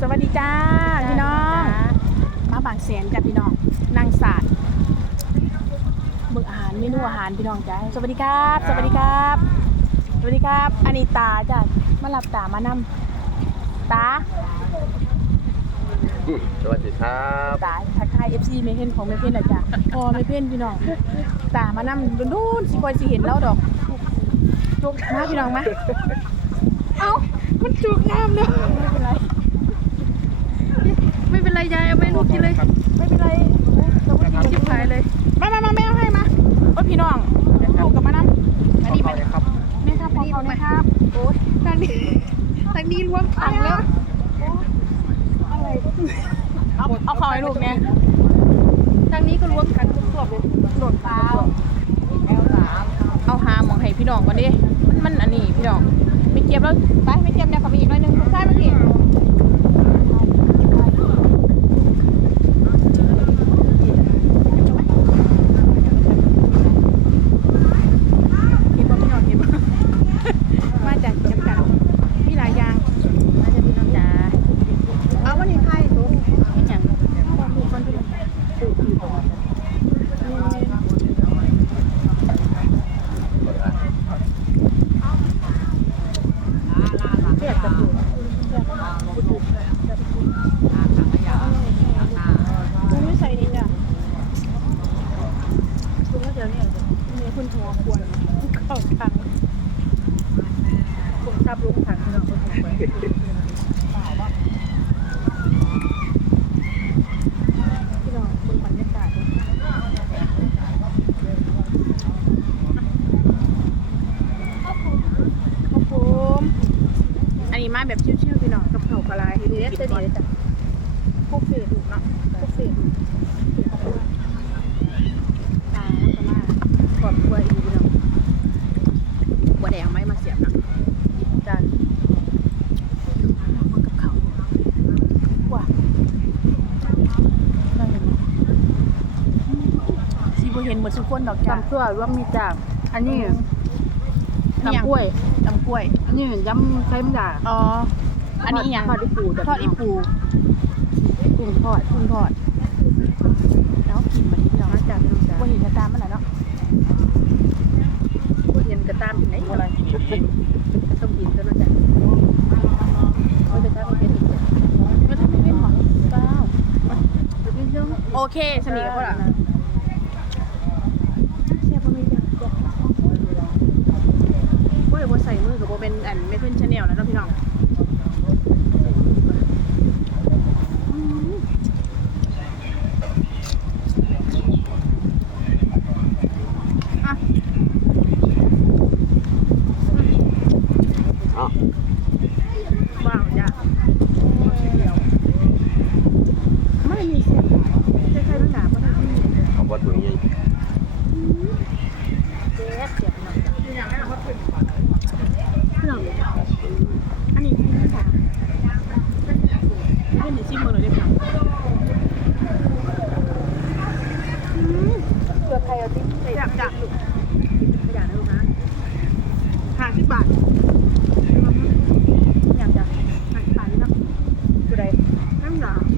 สวัสดีจ้าพี่น้อง มาบางแสนจ้ะพี่น้องนางศาสตร์เบิกอาหารเมนูอาหารพี่น้องจ้าสวัสดีครับ สวัสดีครับ สวัสดีครับอันนี้ตาจ้ะมารับตามานำตาสวัสดีครับตาทักทายเอฟซีเมเพนของเมเพนหน่อยจ้ะพอเมเพนพี่น้องตามานำดูนๆสิคอยสิเห็นแล้วดอกจุกมาพี่น้องมาเอ้ามันจุกน้ำเลยไม่เป็นไรไม่ เป็นไรยายเอาไปลูกกินเลย ไม่เป็นไรเราไม่กินชิบหายเลยมามามาแม่เอาให้มาโอ้ยพี่น้องลูกกับมานำอันนี้เป็นครับแม่ครับพอเขานะครับโอ้ยทางนี้ทางนี้ล้วงถังแล้วอะไรเอาเอาเขาให้ลูกเนี่ยทางนี้ก็ล้วงถังทุกตัวเลยหล่นเปล่าเอาหาหมองให้พี่น้องก่อนดิมันมันอันนี้พี่น้องไม่เก็บแล้วไปไม่เก็บเนี่ยเขามีอีกหน่อยหนึงใช่ไหมพี่เห็นบ่พี่น้องเห็นบ่ มาจากเก็บกันมีหลายอย่าง มาจะพี่น้องจ๋า เอาวันนี้ใครถูก เป็นอย่าง ความถูกคนพี่น้องเจ็บกับถูกมันไม่ใส่นี่จ้ะคุณก็เจอเนี่ยนี่คุณหัวควร เข้าทางผมชอบล้วงถังพี่น้องคนหัวไปพี่น้องคุณบรรยากาศครับผมอันนี้มาแบบชิวๆพี่น้องกับเผากะลาเฮ็ดเดี๋ยวกิจะนก่อนเดี๋ยจ้ะ พวกเศษลูกเนาะพวกเศษตาแล้วก็มา ขอบคุณอีกพี่น้อง บัวแดงเอาไม้มาเสียบเนาะ จ้า มันกับเขาว้านั่นเห็นไหมสีบั เห็นหมดทุกคนดอกจ้าตำซั่วรวมมีจ้าอันนี้นี่ยังตำกล้วยตำกล้วย อันนี้ยำไข่มดาอ๋อ อันนี้ยังทอดอีปูจ้ะทอดอีปูกุ้งทอดกุ้งทอด แล้วกินมาที่พี่น้องมาจ้าพี่น้องจ้าว่าเห็นจะตามมันแหละเนาะผู้เรียนกระตามอยู่ไหนอะไรต้องกินซะแล้วจ้ะไม่ไปทำเป็นอีกจ้ะไม่ทำไม่เป็นหรอเก้าเดี๋ยวพี่น้องโอเคสนิทกับพวกเราเชียร์พวกนี้จ้ะว่าเดี๋ยวว่าใส่มือกับโบ เป็นขึ้นชาแนลนะเนาะพี่น้อง today. I'm not.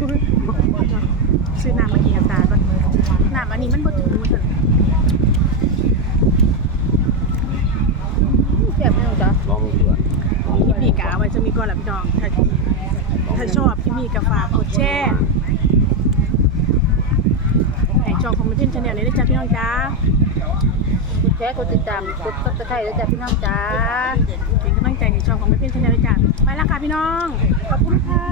ซื้อน้ำมากินกระต่าก่อนน้ำอันนี้มันบ่ถึงมือเถอะแซ่บไม่ต้องจ้ะลองดูอะคลิปนี้กาไว้จะมีก่อนหละพี่น้องถ้าถ้าชอบคลิปนี้ก็ฝากกดแชร์ให้ช่องคอมเมนต์ชาแนลนี้ด้จ้าพี่น้องจ้ากดแชร์กดติดตามกดซับสไครต์แล้จ้ะพี่น้องจ้าเป็นกำลังใจให้ช่องของแม่เพี้ยนชาแนลด้วยจ้าไปละค่ะพี่น้อง ขอบคุณค่ะ